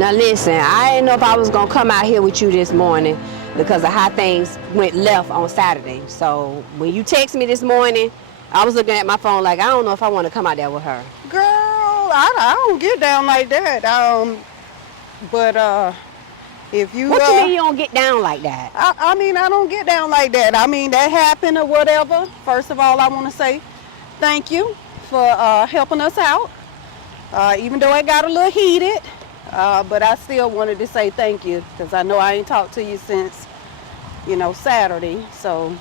Now listen, I didn't know if I was gonna come out here with you this morning because of how things went left on Saturday. So when you text me this morning, I was looking at my phone like I don't know if I want to come out there with her. Girl, I don't get down like that. But if you What you mean you don't get down like that? I mean, I don't get down like that. I mean, that happened or whatever. First of all, I want to say thank you for helping us out. Even though it got a little heated, but I still wanted to say thank you because I know I ain't talked to you since, Saturday. So,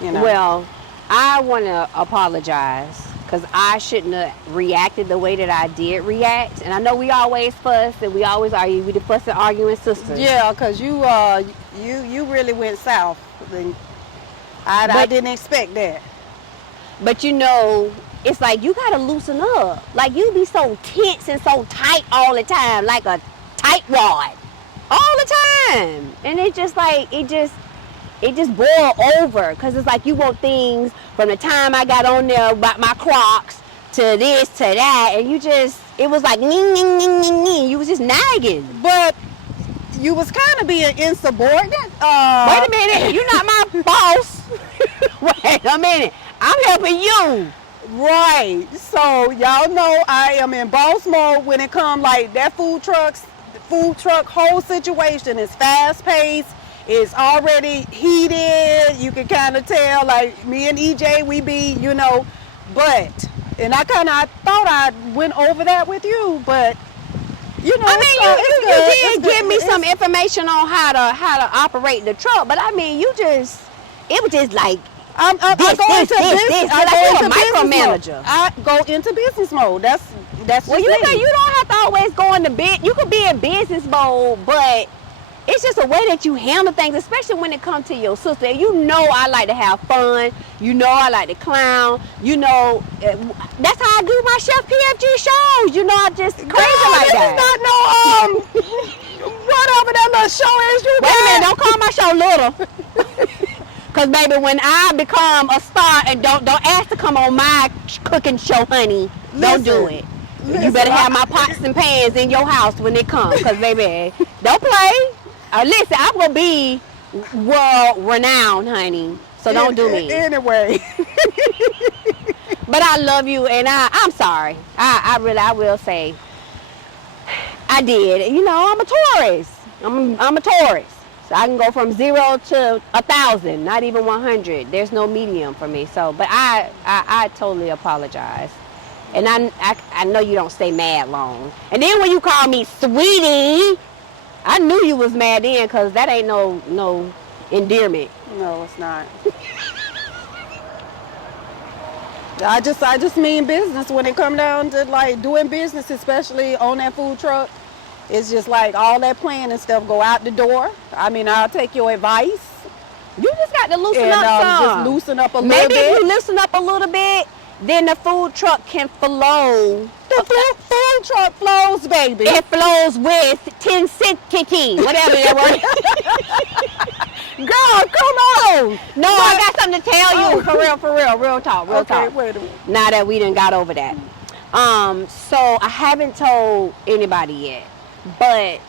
Well, I want to apologize because I shouldn't have reacted the way that I did react. And I know we always fuss and we always argue. We the fuss and arguing sisters. Yeah, because you really went south. I didn't expect that. But it's like you gotta loosen up. Like you be so tense and so tight all the time, like a tight wad, all the time. And it's just like it just boil over because it's like you want things from the time I got on there about my Crocs to this to that, and it was like ning ning ning ning ning. You was just nagging. But you was kind of being insubordinate. Wait a minute, you're not my boss. Wait a minute, I'm helping you. Right. So y'all know I am in boss mode when it comes like that food truck whole situation is fast paced. It's already heated. You can kind of tell like me and EJ, we be, and I thought I went over that with you, but I mean, you did give me some information on how to operate the truck, but I mean, it was just like, I go into micromanager. I go into business mode. That's well, you don't have to always go into you could be in business mode, but it's just a way that you handle things, especially when it comes to your sister. And I like to have fun. I like to clown. That's how I do my Chef PFG shows. I'm just crazy like that. This is not no whatever that little show is you got. Wait a minute, don't call my show little. Cause baby, when I become a star, and don't ask to come on my cooking show, honey. Don't do it. You better have my pots and pans in your house when they come. Cause baby, don't play. Listen, I'm gonna be world renowned, honey. So don't do me. Anyway. But I love you, and I'm sorry. I will say, I did. I'm a Taurus. I'm a Taurus. So I can go from 0 to 1,000, not even 100. There's no medium for me. So, but I totally apologize. And I know you don't stay mad long. And then when you call me sweetie, I knew you was mad then, because that ain't no endearment. No, it's not. I just mean business when it come down to like doing business, especially on that food truck. It's just like all that planning and stuff go out the door. I mean, I'll take your advice. You just got to loosen up some. Just loosen up a little bit. Maybe if you loosen up a little bit, then the food truck can flow. The food truck flows, baby. It flows with 10 cent kiki, whatever that was. Girl, come on. No, I got something to tell you. For real, real talk. Okay, wait a minute. Now that we done got over that. So I haven't told anybody yet. But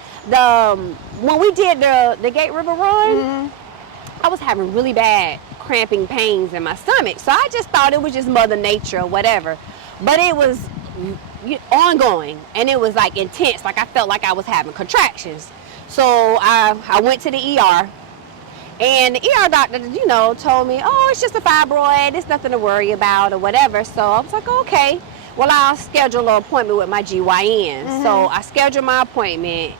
when we did the Gate River run, I was having really bad cramping pains in my stomach. So I just thought it was just Mother Nature or whatever. But it was ongoing, and it was like intense. Like I felt like I was having contractions. So I went to the ER, and the ER doctor, told me, oh, it's just a fibroid. It's nothing to worry about or whatever. So I was like, okay. Well, I'll schedule an appointment with my GYN. So I scheduled my appointment.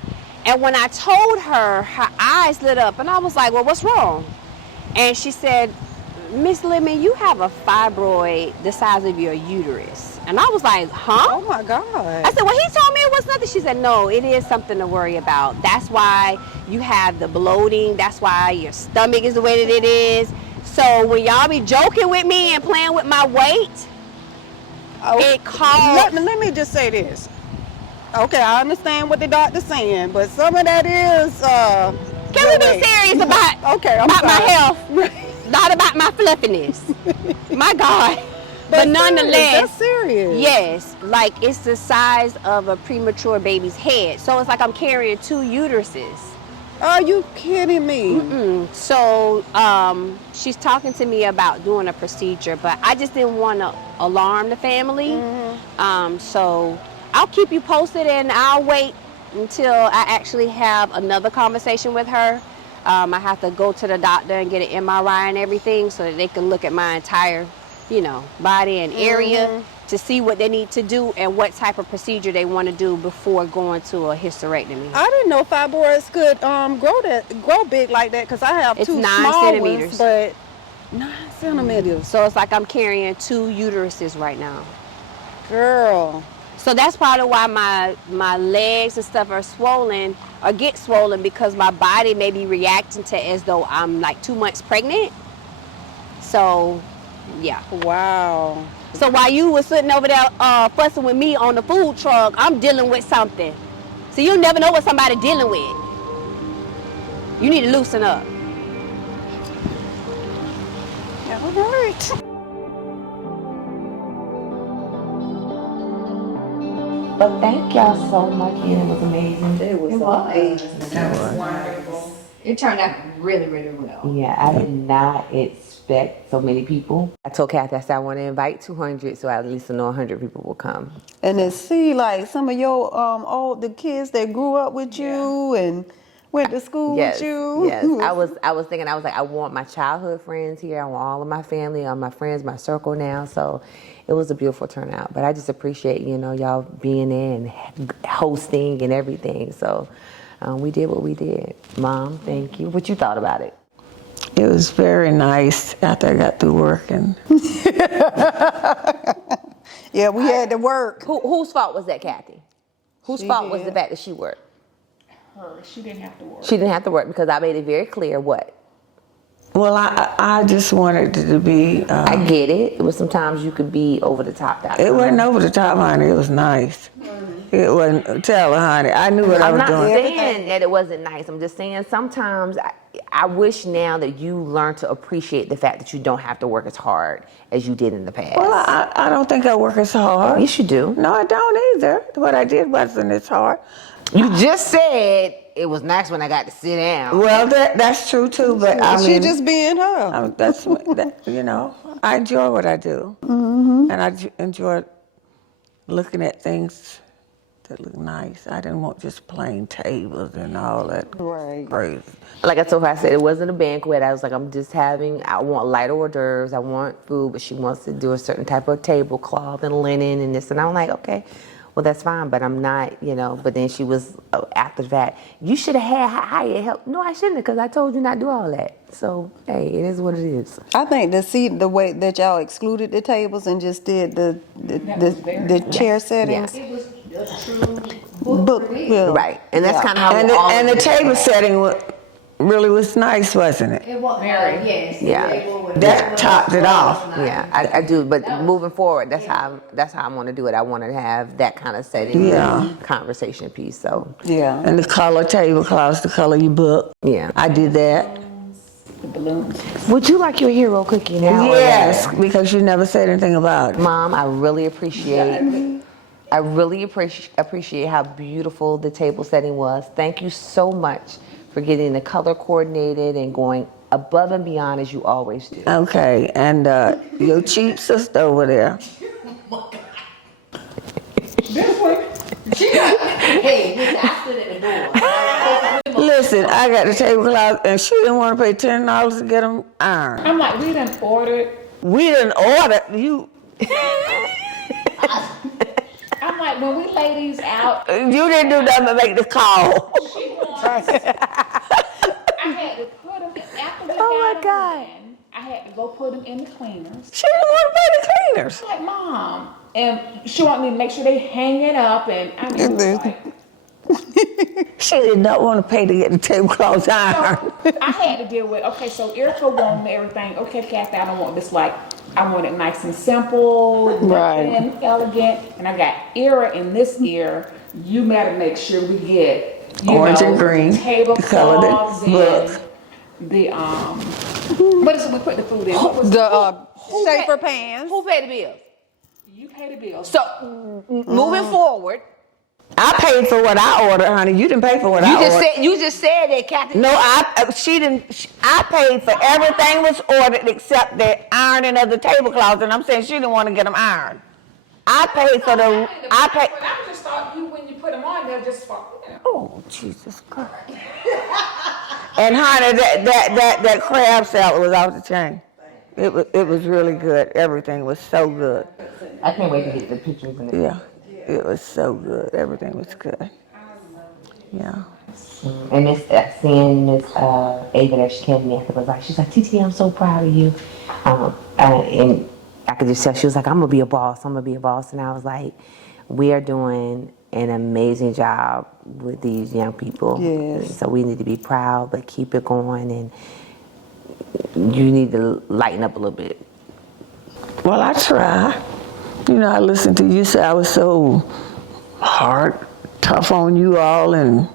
And when I told her, her eyes lit up. And I was like, well, what's wrong? And she said, Miss Lemon, you have a fibroid the size of your uterus. And I was like, huh? Oh, my God. I said, well, he told me it was nothing. She said, no, it is something to worry about. That's why you have the bloating. That's why your stomach is the way that it is. So when y'all be joking with me and playing with my weight, it caused... Let me just say this. Okay, I understand what the doctor's saying, but some of that is... Can we be serious about my health? Not about my fluffiness. My God. But nonetheless, that's serious. yes, like it's the size of a premature baby's head. So it's like I'm carrying 2 uteruses. Are you kidding me? So she's talking to me about doing a procedure, but I just didn't want to alarm the family. So I'll keep you posted, and I'll wait until I actually have another conversation with her. I have to go to the doctor and get an MRI and everything so that they can look at my entire, body and area to see what they need to do and what type of procedure they want to do before going to a hysterectomy. I didn't know fibroids could grow big like that, because I have It's 2 9 small centimeters. ones, but 9 centimeters. So it's like I'm carrying 2 uteruses right now. Girl. So that's probably why my legs and stuff are swollen or get swollen, because my body may be reacting to as though I'm like 2 months pregnant. So, yeah. Wow. So while you were sitting over there fussing with me on the food truck, I'm dealing with something. So you never know what somebody dealing with. You need to loosen up. Yeah, all right. But thank y'all so much. It was amazing. It was amazing. That was wonderful. It turned out really, really well. Yeah, I did not expect so many people. I told Kathy, I said I want to invite 200, so at least I know 100 people will come. And to see like some of your all the kids that grew up with you and went to school with you. Yes, I was thinking, I was like, I want my childhood friends here. I want all of my family, all my friends, my circle now. So it was a beautiful turnout. But I just appreciate, y'all being there and hosting and everything. So we did what we did. Mom, thank you. What you thought about it? It was very nice after I got through working. Yeah, we had to work. Whose fault was that, Kathy? Whose fault was the fact that she worked? Her, she didn't have to work. She didn't have to work because I made it very clear what. Well, I just wanted it to be. I get it. It was sometimes you could be over the top. It wasn't over the top, honey. It was nice. It wasn't. Tell her, honey. I knew what I was doing. I'm not saying that it wasn't nice. I'm just saying sometimes I wish now that you learn to appreciate the fact that you don't have to work as hard as you did in the past. Well, I don't think I work as hard. Yes, you do. No, I don't either. What I did wasn't as hard. You just said it was nice when I got to sit down. Well, that's true too. But I She mean, just being her. I enjoy what I do, and I enjoy looking at things that look nice. I didn't want just plain tables and all that crazy. Like I told her, I said it wasn't a banquet. I was like, I want light hors d'oeuvres, I want food, but she wants to do a certain type of tablecloth and linen and this. And I'm like, okay, well, that's fine, but I'm not, But then she was, after that, you should have had higher help. No, I shouldn't have, because I told you not to do all that. So, hey, it is what it is. I think to see the way that y'all excluded the tables and just did the chair settings. It was a true Book bill. Right, and that's kind of how And the table setting really was nice, wasn't it? It was very, yes. Yeah. That topped it off. Yeah, I do. But moving forward, that's how I want to do it. I want to have that kind of setting, conversation piece. So Yeah. And the color tablecloths, the color you book. yeah. I did that. The balloons. Would you like your hero cookie now? Yes, because you never said anything about it. Mom, I really appreciate how beautiful the table setting was. Thank you so much for getting the color coordinated and going above and beyond as you always do. Okay, and your cheap sister over there. Hey, listen, I stood at the door. Listen, I got the tablecloth, and she didn't want to pay $10 to get them ironed. I'm like, we done ordered. We didn't order you. I'm like, when we lay these out, You didn't do nothing but make the call. she wants. I had to put them after we got them in. I had to go put them in the cleaners. She didn't want to pay the cleaners. I'm like, Mom, and she wanted me to make sure they hang it up, and I was like, She did not want to pay to get the tablecloths ironed. so I had to deal with. Okay, so Earica wanted everything. Okay, Kathy, I don't want this I want it nice and simple, and elegant. And I got Eara in this ear. You better make sure we get Orange and green, tablecloths the book. and the what is it we put the food in? What was The shaper pans. Who paid the bill? You pay the bills. So moving forward, I paid for what I ordered, honey. You didn't pay for what I ordered. you just said that, Kathy. No, she didn't. I paid for everything was ordered except the ironing of the tablecloths, and I'm saying she didn't want to get them ironed. I paid for the. I paid. But I just thought when you put them on, they'll just fall. You know. Oh, Jesus Christ! And honey, that crab salad was off the chain. It was really good. Everything was so good. I can't wait to get the pictures in Yeah, it was so good. Everything was good. Yeah. And seeing Miss Ava there, she came to me afterwards, like, she's like, TT, I'm so proud of you. And I could just tell, she was like, I'm gonna be a boss, And I was like, we are doing an amazing job with these young people. Yes. So we need to be proud, but keep it going, and you need to lighten up a little bit. Well, I try. You know, I listened to you say I was so hard, tough on you all, and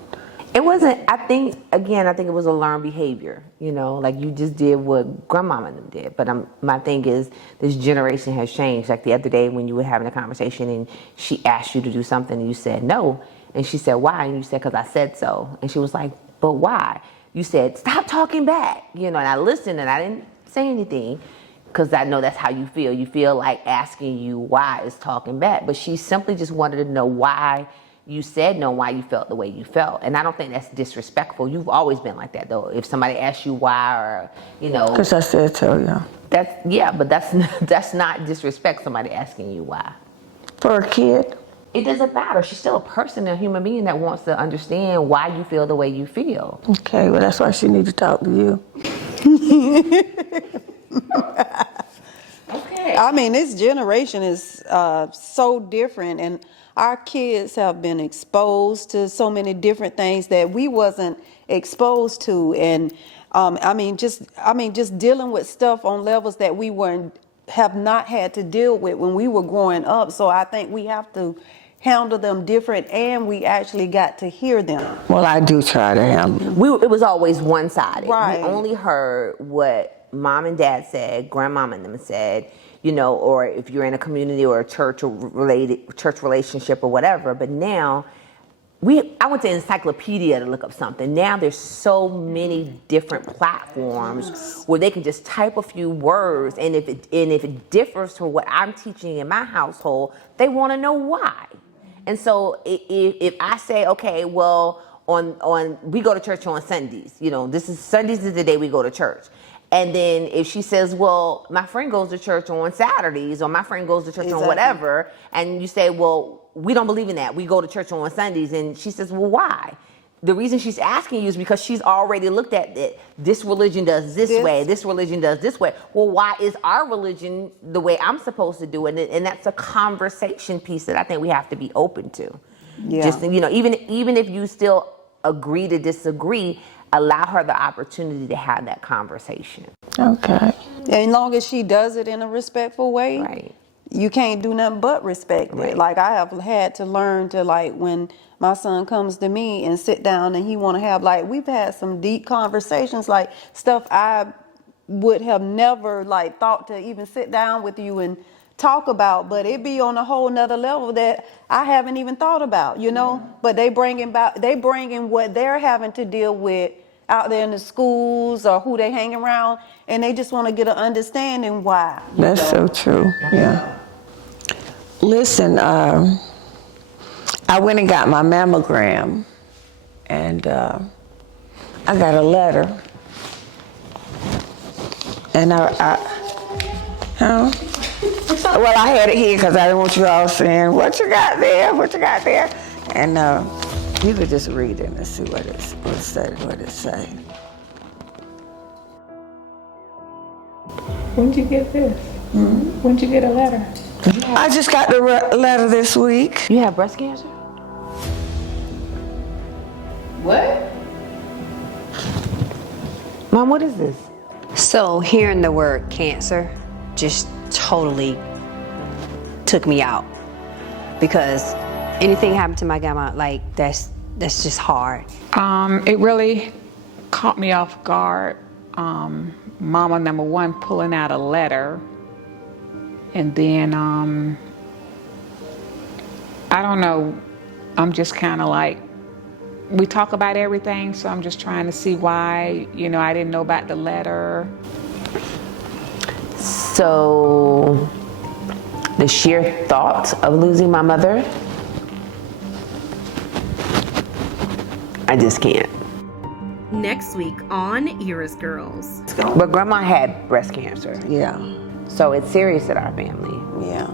It wasn't, I think it was a learned behavior, like you just did what grandmama and them did. But my thing is, this generation has changed. Like the other day when you were having a conversation and she asked you to do something and you said no. And she said, why? And you said, because I said so. And she was like, but why? You said, stop talking back. And I listened and I didn't say anything because I know that's how you feel. You feel like asking you why is talking back. But she simply just wanted to know why you said no, why you felt the way you felt. And I don't think that's disrespectful. You've always been like that, though. If somebody asks you why, or, because I said so, yeah. But that's not disrespect, somebody asking you why. For a kid. It doesn't matter. She's still a person, a human being that wants to understand why you feel the way you feel. Okay, well, that's why she needs to talk to you. Okay. I mean, this generation is so different, and our kids have been exposed to so many different things that we wasn't exposed to, and just dealing with stuff on levels that we have not had to deal with when we were growing up. So I think we have to handle them different, and we actually got to hear them. Well, I do try to handle. It was always one-sided. Right. We only heard what mom and dad said, grandmama and them said, or if you're in a community or a church relationship or whatever. But now, I went to Encyclopedia to look up something. Now there's so many different platforms where they can just type a few words, and if it differs from what I'm teaching in my household, they want to know why. And so if I say, okay, well, we go to church on Sundays. Sundays is the day we go to church. And then if she says, well, my friend goes to church on Saturdays, or my friend goes to church on whatever, and you say, well, we don't believe in that. We go to church on Sundays. And she says, well, why? The reason she's asking you is because she's already looked at it. This religion does this way. This religion does this way. Well, why is our religion the way I'm supposed to do it? And that's a conversation piece that I think we have to be open to. Yeah. Just, even if you still agree to disagree, allow her the opportunity to have that conversation. Okay. As long as she does it in a respectful way, Right. you can't do nothing but respect Right. it. Like, I have had to learn to, like, when my son comes to me and sit down and he want to have, like, we've had some deep conversations, like stuff I would have never, like, thought to even sit down with you and talk about, but it be on a whole nother level that I haven't even thought about, But they bring in what they're having to deal with out there in the schools or who they hang around, and they just want to get an understanding why. That's so true, yeah. Listen, I went and got my mammogram, and I got a letter, and well, I had it here because I didn't want you all saying, what you got there? And you could just read it and see what it say. When'd you get this? When'd you get a letter? I just got the letter this week. You have breast cancer? What? Mom, what is this? So hearing the word cancer just totally took me out, because anything happened to my grandma, like that's just hard. It really caught me off guard. Mama, number one, pulling out a letter, and then I don't know. I'm just kind of like, we talk about everything, so I'm just trying to see why, I didn't know about the letter. So, the sheer thought of losing my mother, I just can't. Next week on Eara's Girls. But grandma had breast cancer, Yeah. so it's serious in our family. Yeah.